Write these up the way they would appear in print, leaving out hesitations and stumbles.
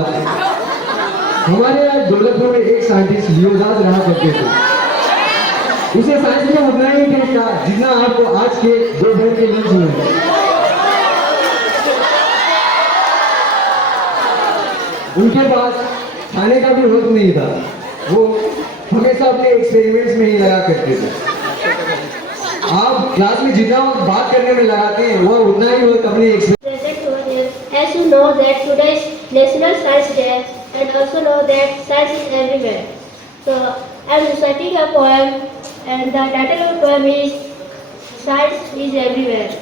हमारे यहाँ दौलतपुर में एक साइंटिस्ट लियोनार्ड रहा करते थे। उसे साइंस में उतना ही टेस्ट था जितना आपको आज के दोपहर के लंच में। उनके पास खाने का भी वक्त नहीं था, वो हमेशा अपने एक्सपेरिमेंट्स में ही लगा करते थे। आप क्लास में जितना वक्त बात करने में लगाते हैं वो उतना ही वक्त अपने As you know that today is National Science Day and also know that science is everywhere. So I am reciting a poem and the title of the poem is Science is Everywhere.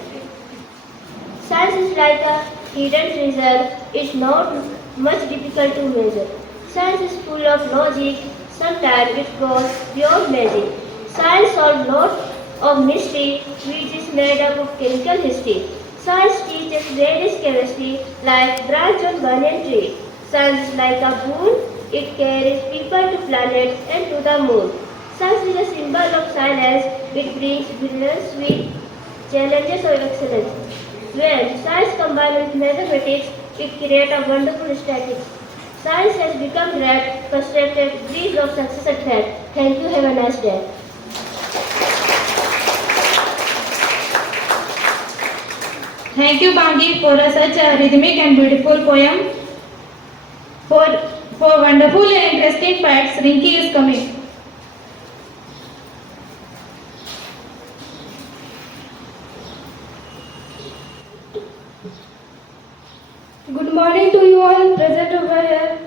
Science is like a hidden treasure, it's not much difficult to measure. Science is full of logic, sometimes it goes beyond magic. Science solves lots of mystery which is made up of chemical history. Science teaches various chemistry like branch on banyan tree. Science is like a boon, it carries people to planets and to the moon. Science is a symbol of silence, it brings brilliance with challenges of excellence. When science combines with mathematics, it creates a wonderful statistics. Science has become great, constructed bridge of success and fact. Thank you, have a nice day. Thank you, Bangi, for such a rhythmic and beautiful poem. For wonderful and interesting facts, Rinki is coming. Good morning to you all present over here.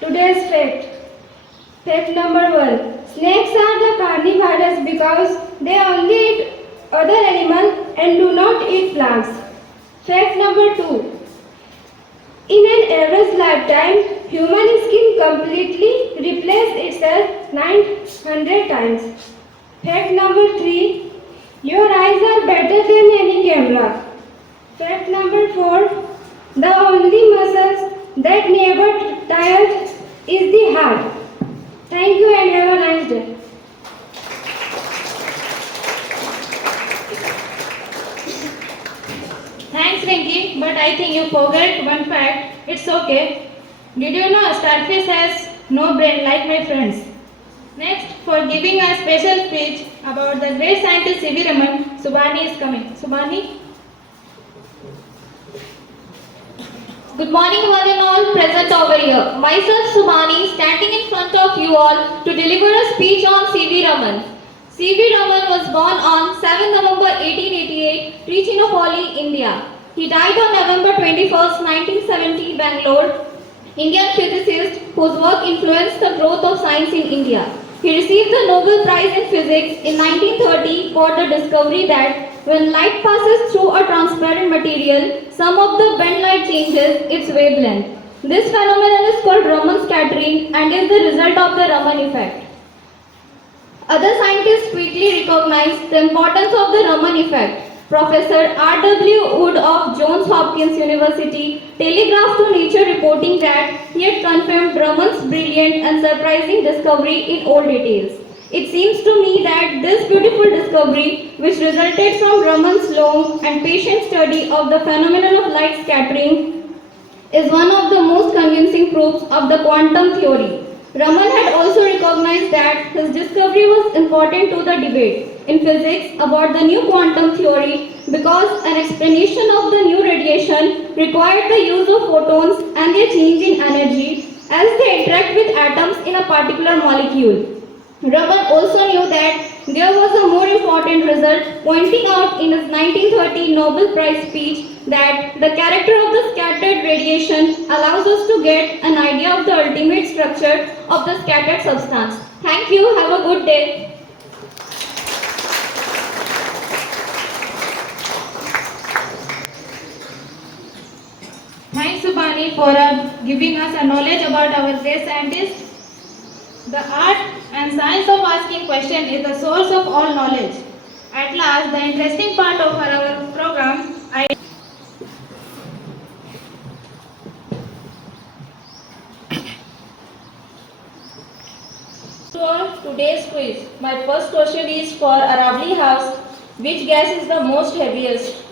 Today's fact. Fact number 1. Snakes are the carnivorous because they only eat other animals and do not eat plants. Fact number 2. In an average lifetime, human skin completely replaces itself 900 times. Fact number 3. Your eyes are better than any camera. Fact number 4. The only muscles that never tires is the heart. Thank you and have a nice day. Thanks, Rinki, but I think you forgot one fact. It's okay. Did you know starfish has no brain like my friends? Next, for giving a special speech about the great scientist C.V. Raman, Subhani is coming. Subhani? Good morning one and all present over here. Myself Subhani standing in front of you all to deliver a speech on C.V. Raman. C.V. Raman was born on 7 November 1888, Trichinopoli, India. He died on November 21st, 1970, Bangalore. Indian physicist whose work influenced the growth of science in India. He received the Nobel Prize in Physics in 1930 for the discovery that when light passes through a transparent material, some of the bent light changes its wavelength. This phenomenon is called Raman scattering and is the result of the Raman effect. Other scientists quickly recognized the importance of the Raman effect. Professor R.W. Wood of Johns Hopkins University telegraphed to Nature reporting that he had confirmed Raman's brilliant and surprising discovery in all details. It seems to me that this beautiful discovery, which resulted from Raman's long and patient study of the phenomenon of light scattering, is one of the most convincing proofs of the quantum theory. Raman had also recognized that his discovery was important to the debate in physics about the new quantum theory because an explanation of the new radiation required the use of photons and their change in energy as they interact with atoms in a particular molecule. Raman also knew that there was a more important result, pointing out in his 1930 Nobel Prize speech that the character of the scattered radiation allows us to get an idea of the ultimate structure of the scattered substance. Thank you. Have a good day. Thanks, Subhani, for giving us a knowledge about our great scientist. The art and science of asking questions is the source of all knowledge. At last, the interesting part of our program, Today's quiz. My first question is for Aravali House. Which gas is the most heaviest?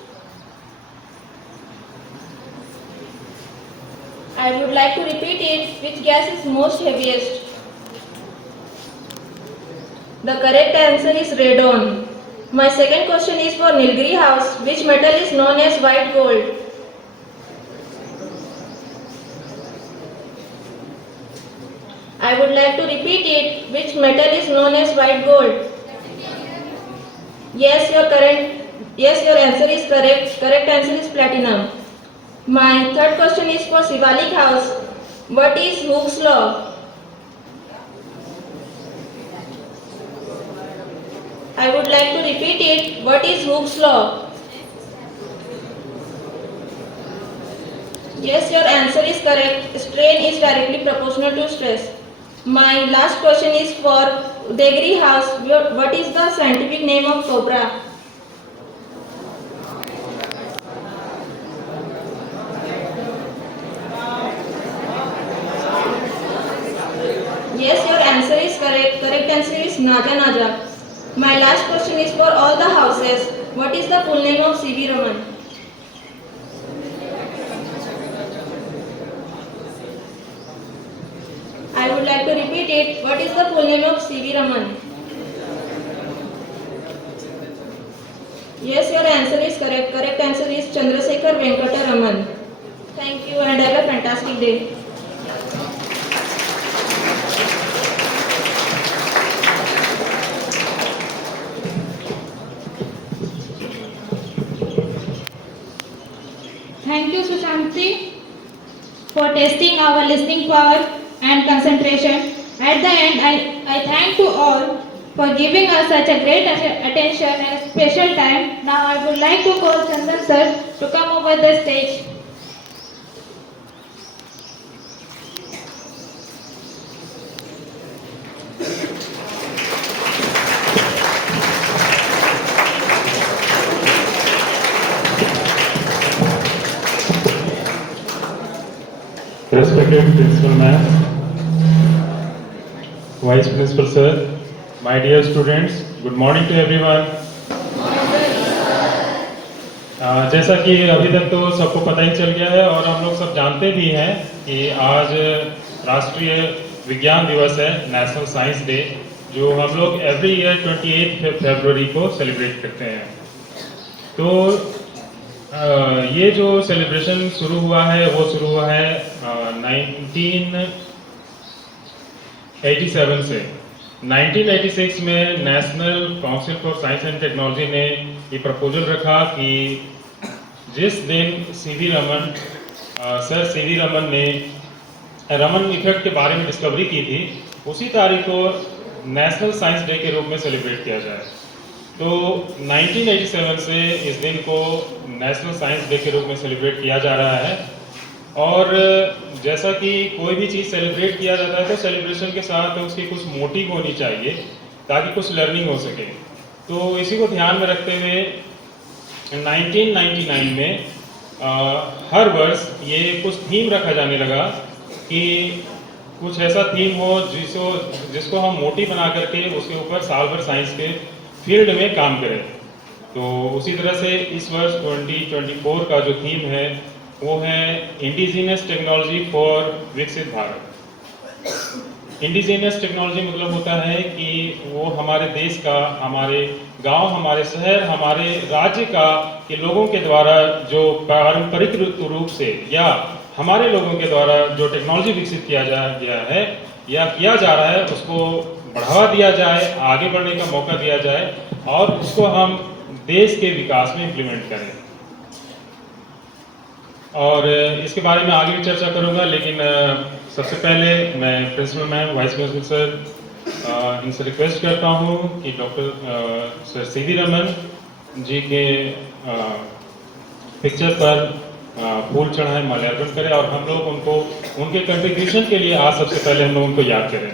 I I would like to repeat it. Which gas is most heaviest? The correct answer is radon. My second question is for Nilgiri House. Which metal is known as white gold? I would like to repeat it. Which metal is known as white gold? Yes, your answer is correct. Correct answer is platinum. My third question is for Shivalik House. What is Hooke's law? I would like to repeat it. What is Hooke's law? Yes, your answer is correct. Strain is directly proportional to stress. My last question is for Degri House. What is the scientific name of cobra? Yes, your answer is correct. Correct answer is Naja Naja. My last question is for all the houses. What is the full name of C.V. Raman? I would like to repeat it. What is the full name of C.V. Raman? Yes, your answer is correct. Correct answer is Chandrasekhar Venkata Raman. Thank you and have a fantastic day. Thank you, Sushanti, for testing our listening power and concentration. At the end, I thank you all for giving us such a great attention and a special time. Now I would like to call Chandan sir to come over the stage. Respected Principal Ma'am, Vice Principal Sir, my dear students, good morning to everyone. जैसा कि अभी तक तो सबको पता ही चल गया है और हम लोग सब जानते भी हैं कि आज राष्ट्रीय विज्ञान दिवस है, नेशनल साइंस डे, जो हम लोग एवरी ईयर 28 फरवरी को सेलिब्रेट करते हैं। तो ये जो सेलिब्रेशन शुरू हुआ है वो शुरू हुआ है 1987 से। 1986 में national council for science and technology ने ये प्रपोजल रखा कि जिस दिन सर सीवी रमन ने रमन इफेक्ट के बारे में डिस्कवरी की थी, उसी तारीख को नेशनल साइंस डे के रूप में सेलिब्रेट किया जाए। तो 1987 से इस दिन को नेशनल साइंस डे के रूप में सेलिब्रेट किया जा रहा है। और जैसा कि कोई भी चीज़ सेलिब्रेट किया जाता है तो सेलिब्रेशन के साथ उसकी कुछ मोटिव होनी चाहिए ताकि कुछ लर्निंग हो सके। तो इसी को ध्यान में रखते हुए 1999 में हर वर्ष ये कुछ थीम रखा जाने लगा कि कुछ ऐसा थीम हो जिसको हम मोटिव बना करके उसके ऊपर साल भर साइंस के फील्ड में काम करें। तो उसी तरह से इस वर्ष 2024 का जो थीम है वो है इंडिजिनस टेक्नोलॉजी फॉर विकसित भारत। इंडिजिनस टेक्नोलॉजी मतलब होता है कि वो हमारे देश का, हमारे गांव, हमारे शहर, हमारे राज्य का के लोगों के द्वारा जो पारंपरिक रूप से या हमारे लोगों के द्वारा जो टेक्नोलॉजी विकसित किया गया है या किया जा रहा है उसको बढ़ावा दिया जाए, आगे बढ़ने का मौका दिया जाए और उसको हम देश के विकास में इम्प्लीमेंट करें। और इसके बारे में आगे भी चर्चा करूंगा, लेकिन सबसे पहले मैं principal ma'am, vice principal sir, इनसे रिक्वेस्ट करता हूं कि डॉक्टर सर सीवी रमन जी के पिक्चर पर फूल चढ़ाएं, माल्यार्पण करें और हम लोग उनको उनके कंट्रीब्यूशन के लिए आज सबसे पहले हम लोग उनको याद करें।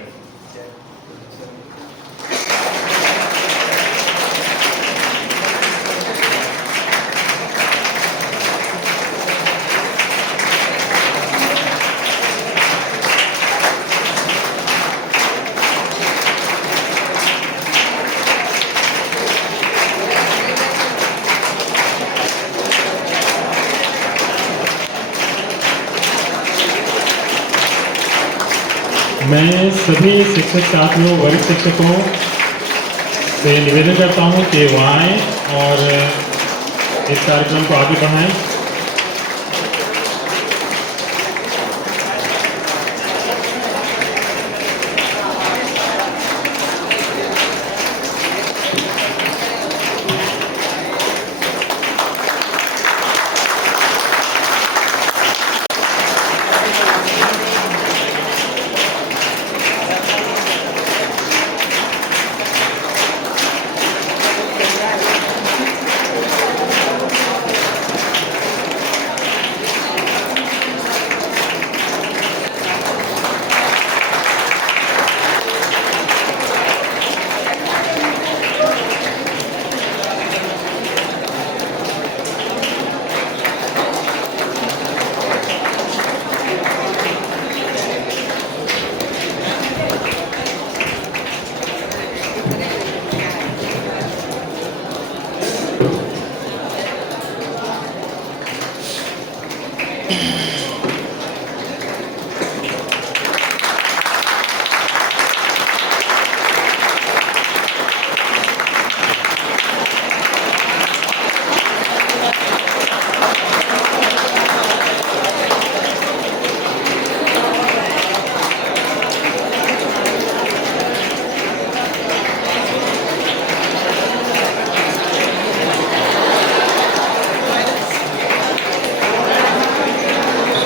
मैं सभी शिक्षक साथियों, वरिष्ठ शिक्षकों से निवेदन करता हूं कि वो आएँ और इस कार्यक्रम को आगे बढ़ाएं।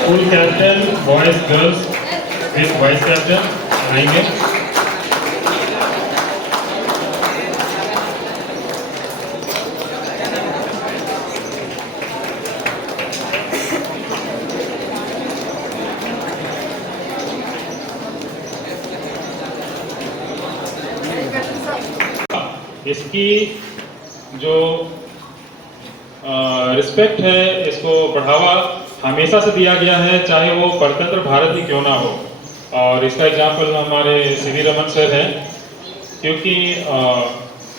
School captain boys girls with vice captain आएंगे। इसकी जो रिस्पेक्ट है, इसको बढ़ावा हमेशा से दिया गया है, चाहे वो परतंत्र भारत ही क्यों ना हो। और इसका एग्जाम्पल हमारे सीवी रमन सर हैं, क्योंकि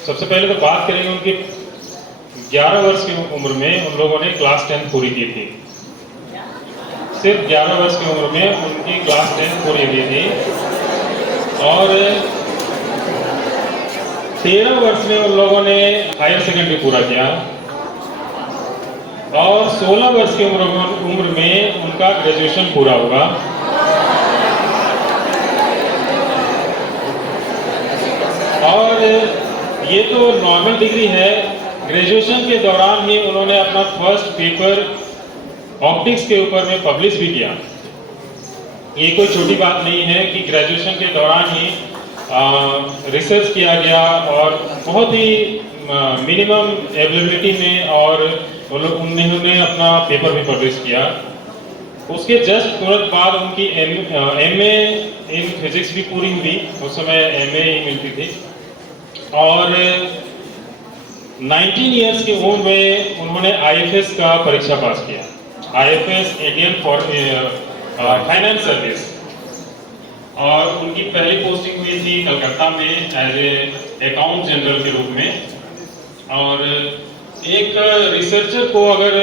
सबसे पहले तो बात करेंगे उनकी 11 वर्ष की उम्र में उन लोगों ने क्लास 10 पूरी की थी। सिर्फ 11 वर्ष की उम्र में उनकी क्लास 10 पूरी की थी और 13 वर्ष में उन लोगों ने हायर सेकेंडरी पूरा किया और 16 वर्ष की उम्र में उनका ग्रेजुएशन पूरा हुआ। और ये तो नॉर्मल डिग्री है। ग्रेजुएशन के दौरान ही उन्होंने अपना फर्स्ट पेपर ऑप्टिक्स के ऊपर में पब्लिश भी किया। ये कोई छोटी बात नहीं है कि ग्रेजुएशन के दौरान ही रिसर्च किया गया और बहुत ही मिनिमम अवेलेबिलिटी में और उन्होंने अपना पेपर भी पब्लिश किया। उसके जस्ट तुरंत बाद उनकी एमए इन फिजिक्स भी पूरी हुई। उस समय एमए ही मिलती थी और 19 इयर्स की उम्र में उन्होंने आईएफएस का परीक्षा पास किया। आईएफएस इंडियन फाइनेंस सर्विस, और उनकी पहली पोस्टिंग हुई थी कलकत्ता में एज ए अकाउंट जनरल के रूप में। और एक रिसर्चर को अगर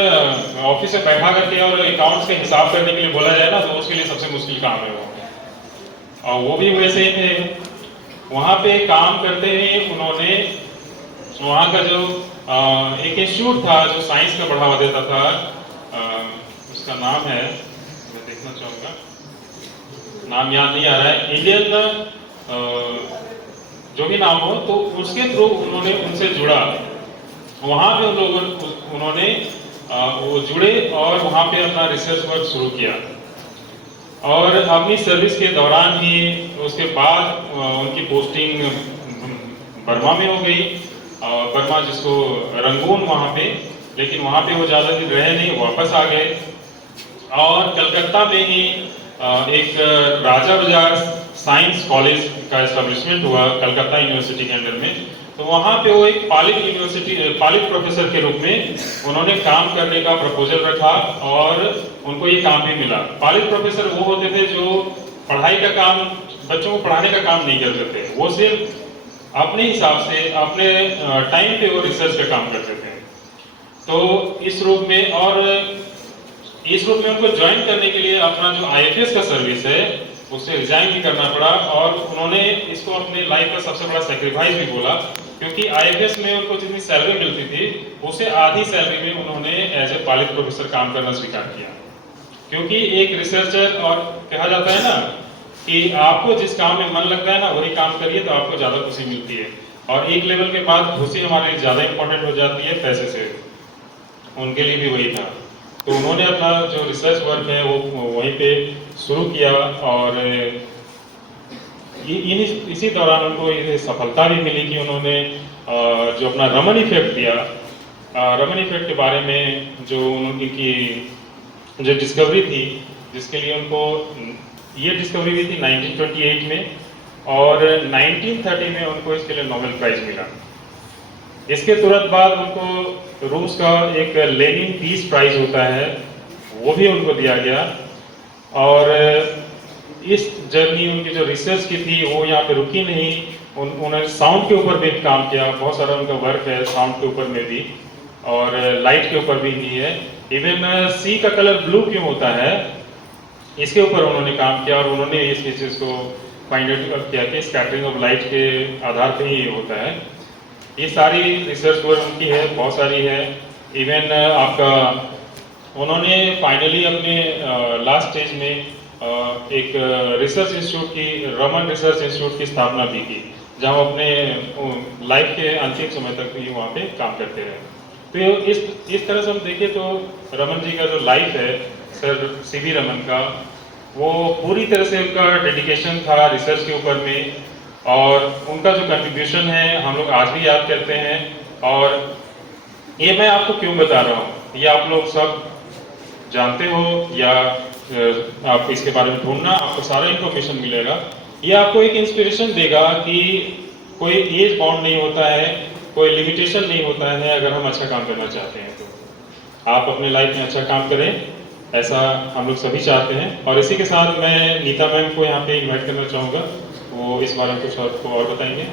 ऑफिस में बैठा करके और अकाउंट्स के हिसाब करने के लिए बोला जाए ना, तो उसके लिए सबसे मुश्किल काम है वो। और वो भी वैसे ही थे। वहाँ पे काम करते ही उन्होंने वहाँ का जो एक इंस्टीट्यूट था जो साइंस का बढ़ावा देता था, उसका नाम है, मैं देखना चाहूँगा, नाम याद नहीं आ रहा है, इंडियन जो भी नाम हो, तो उसके थ्रू उन्होंने उनसे जुड़ा। वहाँ पे उन्होंने वो जुड़े और वहाँ पे अपना रिसर्च वर्क शुरू किया। और अपनी सर्विस के दौरान ही उसके बाद उनकी पोस्टिंग बर्मा में हो गई। बर्मा जिसको रंगून वहाँ पे, लेकिन वहाँ पे वो ज़्यादा दिन रहे नहीं, वापस आ गए। और कलकत्ता में ही एक राजा बाजार साइंस कॉलेज का एस्टेब्लिशमेंट हुआ कलकत्ता यूनिवर्सिटी के अंडर में। तो वहाँ पे वो एक पालित प्रोफेसर के रूप में उन्होंने काम करने का प्रपोजल रखा और उनको ये काम भी मिला। पालित प्रोफेसर वो होते थे जो पढ़ाई का काम, बच्चों को पढ़ाने का काम नहीं करते थे, वो सिर्फ अपने हिसाब से अपने टाइम पे वो रिसर्च का काम करते थे। तो इस रूप में उनको ज्वाइन करने के लिए अपना जो आईएफएस का सर्विस है उससे रिजाइन भी करना पड़ा और उन्होंने इसको अपने लाइफ का सबसे बड़ा सेक्रीफाइस भी बोला, क्योंकि IFS में उनको जितनी सैलरी मिलती थी उससे आधी सैलरी में उन्होंने एज ए कॉलेज प्रोफेसर काम करना स्वीकार किया। क्योंकि एक रिसर्चर, और कहा जाता है ना कि आपको जिस काम में मन लगता है ना वही काम करिए तो आपको ज़्यादा खुशी मिलती है, और एक लेवल के बाद खुशी हमारे लिए ज़्यादा इंपॉर्टेंट हो जाती है पैसे से। उनके लिए भी वही था, तो उन्होंने अपना जो रिसर्च वर्क है वो वहीं पे शुरू किया, और इसी दौरान उनको ये सफलता भी मिली कि उन्होंने जो अपना रमन इफेक्ट दिया, रमन इफेक्ट के बारे में जो उनकी जो डिस्कवरी थी, जिसके लिए उनको ये डिस्कवरी हुई थी 1928 में, और 1930 में उनको इसके लिए नोबेल प्राइज मिला। इसके तुरंत बाद उनको रूस का एक लेनिन पीस प्राइज होता है वो भी उनको दिया गया, और इस जर्नी उनकी जो रिसर्च की थी वो यहाँ पे रुकी नहीं, उन्होंने साउंड के ऊपर भी काम किया, बहुत सारा उनका वर्क है साउंड के ऊपर में भी, और लाइट के ऊपर भी नहीं है। इवन सी का कलर ब्लू क्यों होता है इसके ऊपर उन्होंने काम किया, और उन्होंने इस चीज़ को फाइंड आउट किया कि स्कैटरिंग ऑफ लाइट के आधार पे ही ये होता है। ये सारी रिसर्च वर्क उनकी है, बहुत सारी है। इवन आपका उन्होंने फाइनली अपने लास्ट स्टेज में एक रिसर्च इंस्टीट्यूट की, रमन रिसर्च इंस्टीट्यूट की स्थापना भी की, जहाँ वो अपने लाइफ के अंतिम समय तक भी वहाँ पे काम करते रहे। तो इस तरह से हम देखें तो रमन जी का जो लाइफ है, सर CV रमन का, वो पूरी तरह से उनका डेडिकेशन था रिसर्च के ऊपर में, और उनका जो कंट्रीब्यूशन है हम लोग आज भी याद करते हैं। और ये मैं आपको क्यों बता रहा हूँ, ये आप लोग सब जानते हो या आप इसके बारे में ढूंढना, आपको सारा इंफॉर्मेशन मिलेगा। ये आपको एक इंस्पिरेशन देगा कि कोई एज बाउंड नहीं होता है, कोई लिमिटेशन नहीं होता है। अगर हम अच्छा काम करना चाहते हैं तो आप अपने लाइफ में अच्छा काम करें, ऐसा हम लोग सभी चाहते हैं। और इसी के साथ मैं नीता मैम को यहाँ पे इन्वाइट करना चाहूँगा, वो इस बारे में कुछ और बताएंगे।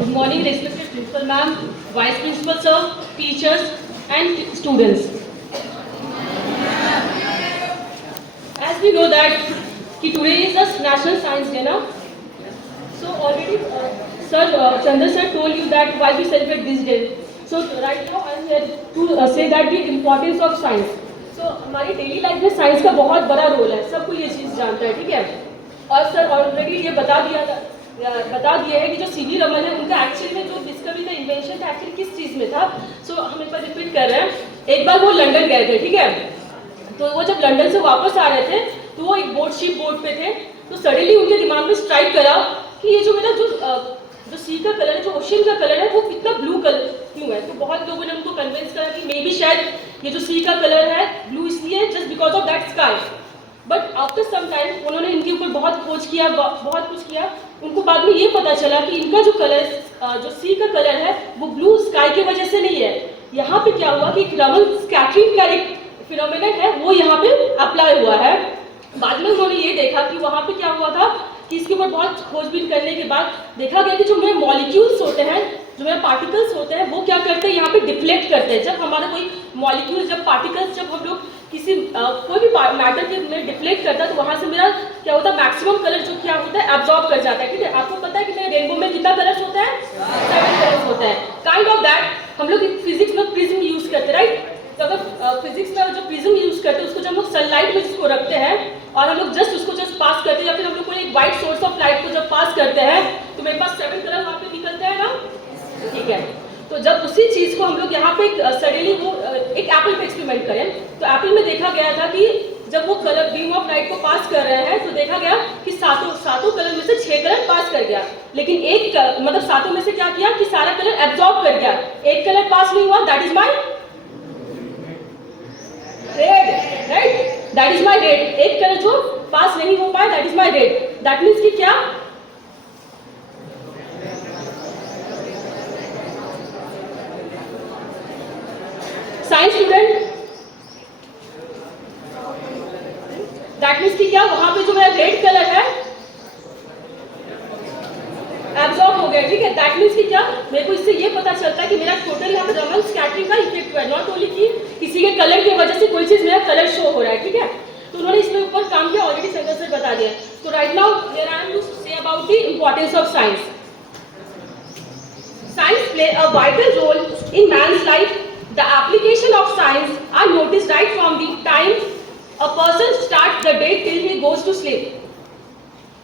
Good morning, respected principal ma'am, vice principal sir, teachers and students. As we know that today is the National Science Day, na? So already Sir Chandra sir told you that why we celebrate this day. So right now I am here to say that the importance of science. So हमारी daily life में science का बहुत बड़ा role है, सबको ये चीज़ जानता है, ठीक है। और सर ऑलरेडी ये बता दिया है कि जो CV रमन है उनका एक्चुअली में जो डिस्कवरी का इन्वेंशन था एक्चुअली किस चीज़ में था। सो हम एक बार रिपीट कर रहे हैं। एक बार वो लंदन गए थे, ठीक है। तो वो जब लंदन से वापस आ रहे थे तो वो एक शिप बोट पे थे, तो सडनली उनके दिमाग में स्ट्राइक करा कि ये जो मेरा जो सी का कलर है, जो ओशियन का कलर है, वो कितना ब्लू कलर क्यों है। तो बहुत लोगों ने उनको कन्विंस करा कि मे बी शायद ये जो सी का कलर है ब्लू इसलिए just because of that sky. But after some time उन्होंने इनके ऊपर बहुत खोज किया, बहुत कुछ किया। उनको बाद में ये पता चला कि इनका जो कलर, जो सी का कलर है वो ब्लू स्काई की वजह से नहीं है। यहाँ पे क्या हुआ कि रमन स्कैटरिंग का एक फिनोमेनन है वो यहाँ पे अप्लाई हुआ है। बाद में उन्होंने ये देखा कि वहाँ पे क्या हुआ था कि इसके ऊपर बहुत खोजबीन करने के बाद देखा गया कि जो मेरे मॉलिक्यूल्स होते हैं, जो मेरे पार्टिकल्स होते हैं, वो क्या करते हैं, यहाँ पे डिफ्लेक्ट करते हैं। जब हमारा कोई मॉलिक्यूल, जब पार्टिकल्स, जब हम लोग किसी कोई भी मैटर के में डिफ्लेक्ट करता है तो वहाँ से मेरा क्या होता है, मैक्सिमम कलर जो क्या होता है एब्जॉर्ब कर जाता है, ठीक है। आपको पता है कि मेरे रेनबो में कितना कलर्स होता है, 7 कलर्स होता है। काइंड ऑफ दैट हम लोग फिजिक्स में प्रिज्म यूज करते हैं, राइट। तो अगर फिजिक्स में जो प्रिज्म यूज करते हैं उसको जब हम लोग सनलाइट में जिसको रखते हैं और हम लोग जस्ट उसको पास करते हैं, या फिर हम लोग कोई एक वाइट सोर्स ऑफ लाइट को जब पास करते हैं तो मेरे पास 7 कलर वहाँ पे निकलते हैं ना, ठीक है। तो जब उसी चीज को हम लोग यहाँ पे सडनली वो एक एप्पल पे एक्सपेरिमेंट करें तो एप्पल में देखा गया था कि जब वो कलर बीम ऑफ लाइट को पास कर रहे हैं तो देखा गया कि सातों कलर में से 6 कलर पास कर गया, लेकिन एक मतलब सातों में से क्या किया कि सारा कलर एब्जॉर्ब कर गया, एक कलर पास नहीं हुआ, that is my red, right, that is my red. एक कलर जो पास नहीं हो पाया that is my red. That means कि क्या, साइंस स्टूडेंट, दैट मीन्स कि क्या वहां पे जो मेरा रेड कलर है दैट मीन्स कि क्या मेरे को इससे ये पता चलता है कि मेरा टोटल यहाँ पे रमन स्कैटरिंग का इफेक्ट हुआ है, नॉट ओनली कि किसी के कलर की वजह से कोई चीज़ मेरा कलर शो हो रहा है, ठीक है। तो उन्होंने इसके ऊपर काम किया, ऑलरेडी शंकर सर बता दिया। तो right now here I am to say about the importance of science. Science play a vital role in man's life. The application of science are noticed right from the time a person starts the day till he goes to sleep.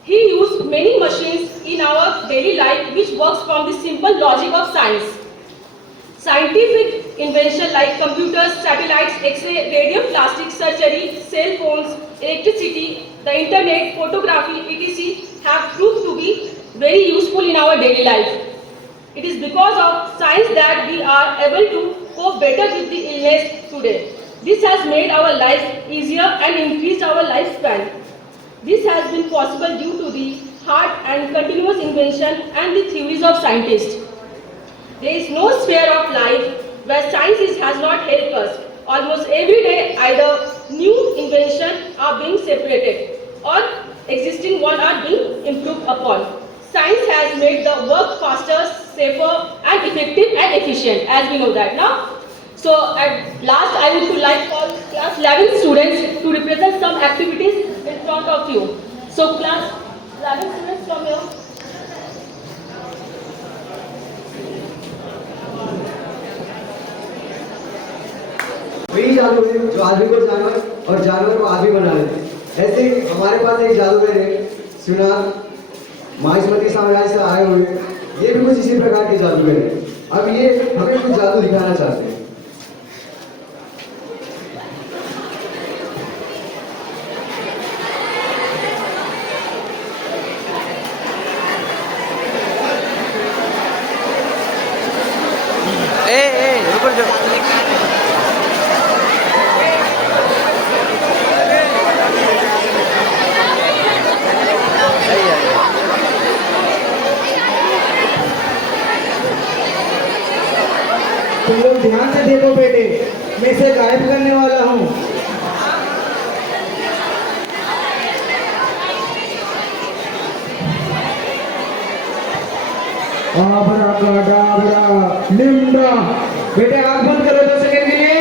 He uses many machines in our daily life which works from the simple logic of science. Scientific invention like computers, satellites, X-ray, radium, plastic surgery, cell phones, electricity, the internet, photography, etc. have proved to be very useful in our daily life. It is because of science that we are able to cope better with the illness today. This has made our life easier and increased our lifespan. This has been possible due to the hard and continuous invention and the theories of scientists. There is no sphere of life where science has not helped us. Almost every day, either new inventions are being separated or existing ones are being improved upon. Science has made the work faster, safer and effective and efficient, as we know that now. So at last I would like for class 11 students to represent some activities in front of you. So class 11 students from here. वही जादू है जो आदमी को जानवर और जानवर को आदमी बना देते हैं। ऐसे ही हमारे पास एक जादूगर है सुनार, माहिष्मती साम्राज्य से आए हुए, ये भी कुछ इसी प्रकार के जादूगर हैं। अब ये हमें कुछ जादू दिखाना चाहते हैं। ऊपर जाओ। तुम लोग ध्यान से देखो बेटे, मैं इसे गायब करने वाला हूँ। आबराकाडाबरा, लिम्बा। बेटे आँख बंद करो 2 सेकंड के लिए।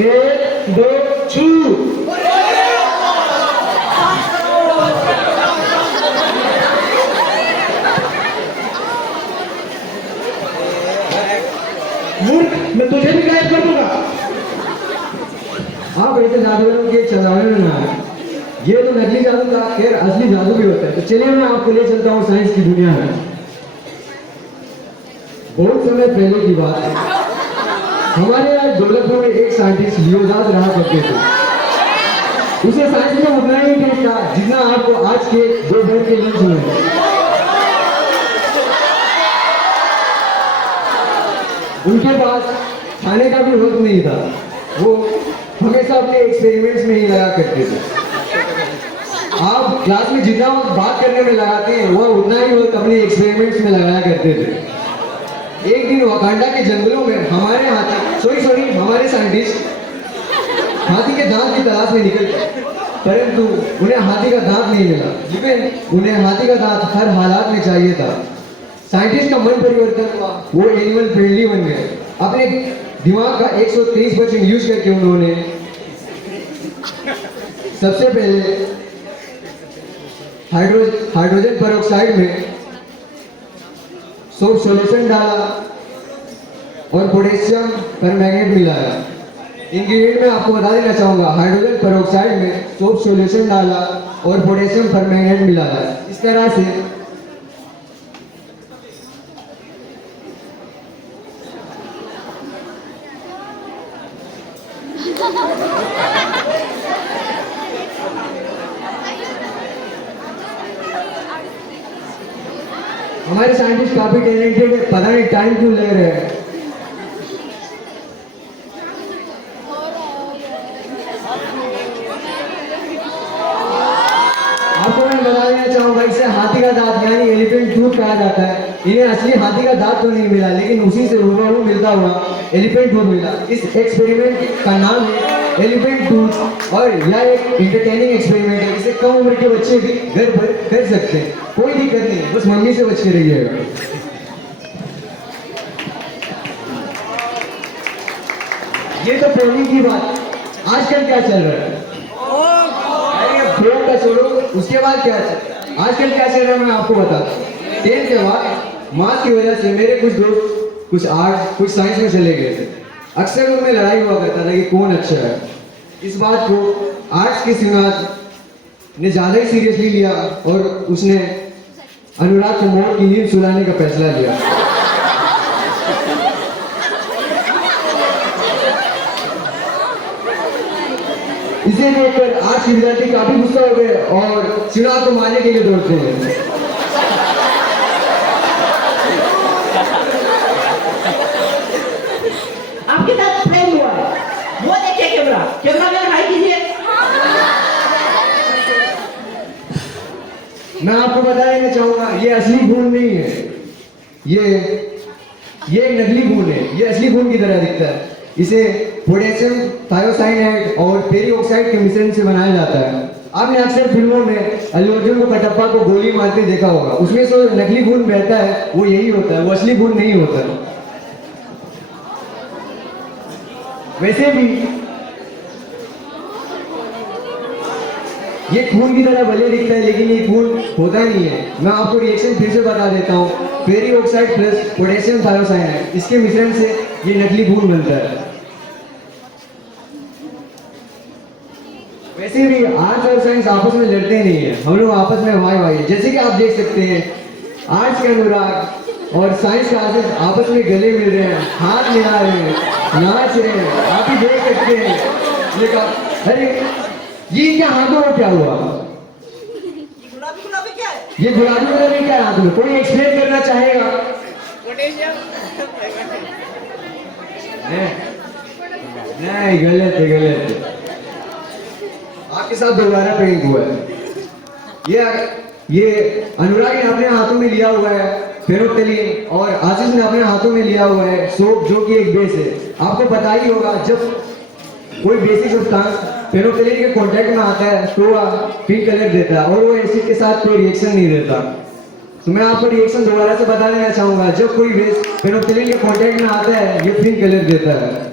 1 2 छू। मूर्ख, मैं तुझे भी गायब कर दूंगा। आप ऐसे जादूगरों के चलाने में ना आए। ये तो नकली जादू था, खैर असली जादू भी होता है। तो चलिए मैं आपको ले चलता हूँ साइंस की दुनिया में। बहुत समय पहले की बात है, हमारे यहाँ दौलतपुर में एक साइंटिस्ट लियोनार्ड रहा करते थे। उसे साइंस में उतना ही इंटरेस्ट था जितना आपको आज के दोपहर के लंच में। उनके पास खाने का भी वक्त नहीं था, वो हमेशा अपने एक्सपेरिमेंट्स में ही लगा करते थे। आप क्लास में जितना वक्त बात करने में लगाते हैं वो उतना ही वक्त अपने एक्सपेरिमेंट्स में लगाया करते थे। एक दिन वाकांडा के जंगलों में हमारे साइंटिस्ट हाथी के दांत की तलाश में निकल गए, परंतु उन्हें हाथी का दांत नहीं मिला, लेकिन उन्हें हाथी का दांत हर हालात में चाहिए था। साइंटिस्ट का मन परिवर्तन हुआ, वो एनिमल फ्रेंडली बन गए। अपने दिमाग का 123% यूज करके उन्होंने सबसे पहले हाइड्रोजन पेरोक्साइड में सोप सॉल्यूशन डाला और पोटेशियम परमैंगनेट मिलाया। इंग्रेडिएंट में आपको बता देना चाहूंगा, हाइड्रोजन पेरोक्साइड में सोप सॉल्यूशन डाला और पोटेशियम परमैंगनेट मिलाया। इस तरह से हमारे साइंटिस्ट काफी टैलेंटेड है, पता नहीं टाइम क्यों ले रहे हैं। आपको मैं बता देना चाहूंगा, इसे हाथी का दांत यानी एलिफेंट टूथ कहा जाता है। इन्हें असली हाथी का दांत तो नहीं मिला, लेकिन उसी से हूबहू मिलता हुआ एलिफेंट टूथ मिला। इस एक्सपेरिमेंट का नाम है एलिफेंट टूथ और यह एक इंटरटेनिंग एक्सपेरिमेंट है, इसे कम उम्र के बच्चे भी घर पर कर सकते हैं, कोई दिक्कत नहीं, बस मम्मी से बच के रहिएगा। ये तो पहली की बात, आजकल क्या चल रहा है? अरे फोन का छोड़ो, उसके बाद क्या चल आजकल क्या चल रहा है मैं आपको बताता हूँ। 10th के बाद मार्क्स की वजह से मेरे कुछ दोस्त कुछ आर्ट कुछ साइंस में चले गए थे। अक्सर उनमें लड़ाई हुआ करता था कि कौन अच्छा है। इस बात को आर्ट्स के शिवनाथ ने ज़्यादा ही सीरियसली लिया और उसने अनुराग को मौत की नींद सुलाने का फैसला लिया। इसे देखकर आर्ट्स के विद्यार्थी काफी गुस्सा हो गए और शिवनाथ को मारने के लिए दौड़ते हैं। आपके साथ प्रेम हुआ है, वो देखिए कैमरा कैमरा मैन हाई कीजिए। मैं आपको बता देना चाहूंगा ये असली खून नहीं है, ये एक नकली खून है। ये असली खून की तरह दिखता है। इसे पोटेशियम थायोसाइनाइड और फेरी ऑक्साइड के मिश्रण से बनाया जाता है। आपने अक्सर फिल्मों में अल्लू अर्जुन को कटप्पा को गोली मारते देखा होगा। उसमें से नकली खून बहता है वो यही होता है, वो असली खून नहीं होता। वैसे भी ये खून की तरह भले दिखता है लेकिन ये खून होता नहीं है। मैं आपको रिएक्शन फिर से बता देता हूँ। फेरी ऑक्साइड प्लस पोटेशियम थायोसाइनाइड इसके मिश्रण से ये नकली खून बनता है। वैसे भी आर्ट्स और साइंस आपस में लड़ते नहीं है, हम लोग आपस में वाई वाई है। जैसे कि आप देख सकते हैं आर्ट्स के अनुराग और साइंस के आर्टिस्ट आपस में गले मिल रहे हैं, हाथ मिला रहे हैं, नाच रहे हैं, आप ही देख सकते हैं। ये अरे ये क्या हाथों में क्या हुआ? गुलाबी गुलाबी क्या है? ये गुलाबी गुलाबी क्या हाथ में? कोई एक्सप्लेन करना चाहेगा? नहीं, गलत है, गलत है। आपके साथ दोबारा पेंट हुआ है। ये अनुराग ने अपने हाथों में लिया हुआ है फेनोक्टेलिन और आशीष ने अपने हाथों में लिया हुआ है सोप, जो कि एक बेस है। आपको पता ही होगा जब कोई बेसिक सब्सटेंस फेनोक्टेलिन के कांटेक्ट में आता है तो पिंक कलर देता है और वो एसिड के साथ कोई रिएक्शन नहीं देता। तो मैं आपको रिएक्शन दोबारा से बता देना चाहूंगा। जब कोई बेस फेनोक्टेलिन के कांटेक्ट में आता है ये पिंक कलर देता है।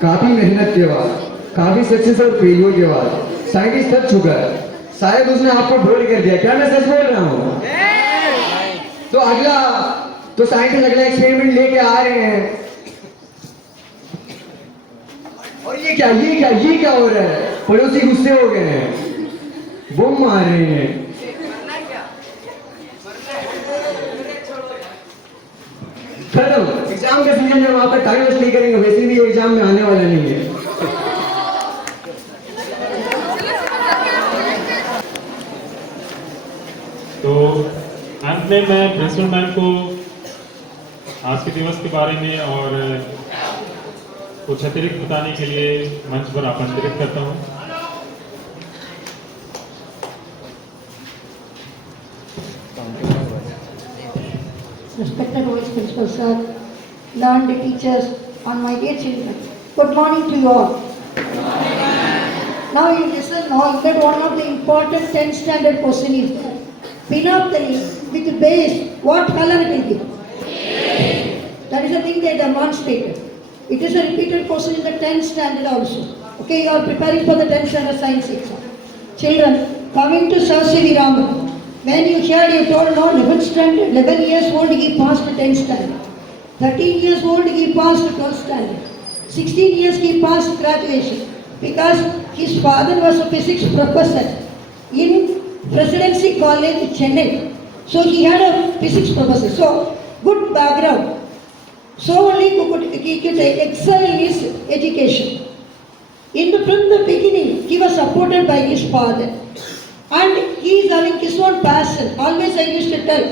काफी मेहनत के बाद, काफी सक्सेस और फेलियर के बाद साइंटिस्ट थक चुका है। शायद उसने आपको बोल कर दिया, क्या मैं सच बोल रहा हूँ? तो साइंटिस्ट अगला एक्सपेरिमेंट लेके आ रहे हैं। और ये क्या हो रहा है? पड़ोसी गुस्से हो गए हैं, बम मार रहे हैं। खत्म। एग्जाम का सीजन में वहां पर टाइम वेस्ट नहीं करेंगे, वैसे भी एग्जाम में आने वाला नहीं है। तो अंत में मैं प्रिंसिपल मैम को आज के दिवस के बारे में और कुछ अतिरिक्त बताने के लिए मंच पर आमंत्रित करता हूँ। Respected Vice Principal Sir, learned teachers, and my dear children, good morning to you all. Now you listen now that one of the important 10th standard question is pin up the leaf with base, what color it will be? That is the thing they demonstrated. It is a repeated question in the 10th standard also. Okay, you are preparing for the 10th standard science exam. Children, coming to Sir C.V. Raman. When you heard, you told no, 11th standard, 11 years old he passed to 10th standard, 13 years old he passed to 12th standard, 16 years he passed graduation because his father was a physics professor in Presidency College, Chennai. So he had a physics professor, so good background. So only he could excel in his education. From the beginning, he was supported by his father. And he is having his own passion. Always I used to tell,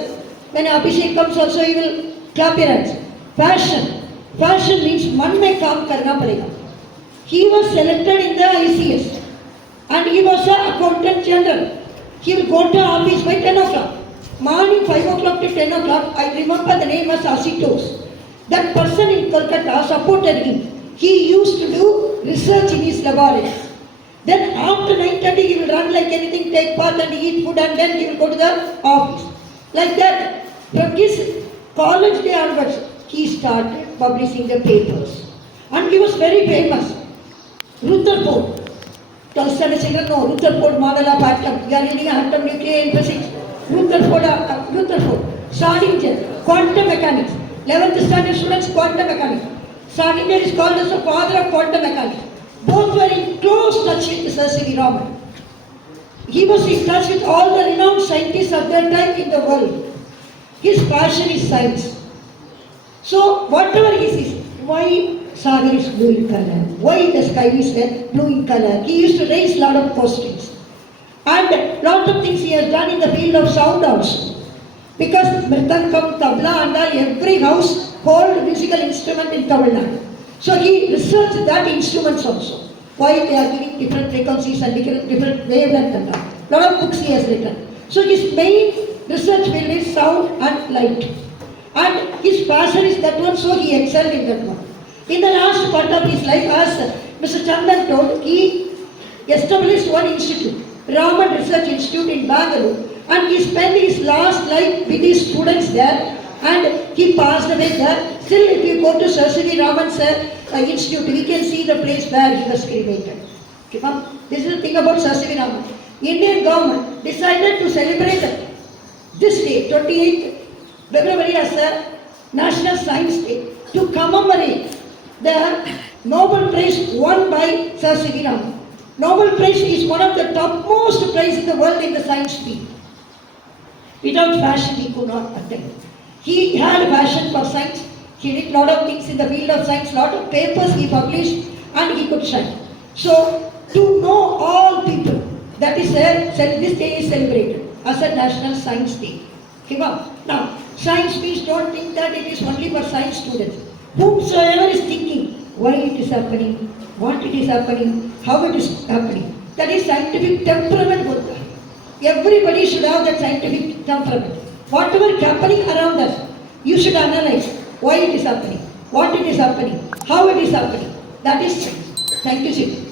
when Abhishek comes also, he will clap your hands. Passion. Passion means मन में काम करना पड़ेगा. He was selected in the ICS and he was an accountant general. He will go to office by 10 o'clock. Morning 5 o'clock to 10 o'clock, I remember the name was Ashutosh. That person in Kolkata supported him. He used to do research in his laboratory. Then after 9:30 he will run like anything, take bath and eat food, and then he will go to the office. Like that, from his college day onwards, he started publishing the papers. And he was very famous. Rutherford. 12th standard children know Rutherford model of atom. We are reading atom, nuclear, and physics. Rutherford. Schrödinger, quantum mechanics. 11th standard students, quantum mechanics. Schrödinger is called as the father of quantum mechanics. Both were in close touch with Sir C.V. Raman. He was in touch with all the renowned scientists of that time in the world. His passion is science. So whatever he sees, why Sagar is blue in color, why the sky is blue in color, he used to raise a lot of questions. And lot of things he has done in the field of sound also. Because Mridangam, Tabla and all, every house hold musical instrument in Tamil Nadu. So he researched that instruments also. Why they are giving different frequencies and different wavelengths and all. Lot of books he has written. So his main research field is sound and light. And his passion is that one, so he excelled in that one. In the last part of his life, as Mr. Chandan told, he established one institute, Raman Research Institute in Bangalore, and he spent his last life with his students there, and he passed away there. Still, if you go to Sir C.V. Raman's institute, we can see the place where he was cremated. Okay, this is the thing about Sir C.V. Raman. Indian government decided to celebrate this day, 28th February, as a National Science Day, to commemorate the Nobel Prize won by Sir C.V. Raman. Nobel Prize is one of the topmost prize in the world in the science field. Without passion, he could not attain. He had a passion for science. He did a lot of things in the field of science, lot of papers he published, and he could shine. So, to know all people, that is this day is celebrated as a National Science Day. Okay, now, science means don't think that it is only for science students. Whomsoever is thinking why it is happening, what it is happening, how it is happening, that is scientific temperament. Everybody should have that scientific temperament. Whatever is happening around us, you should analyze why it is happening, what it is happening, how it is happening. That is science. Thank you, Sir.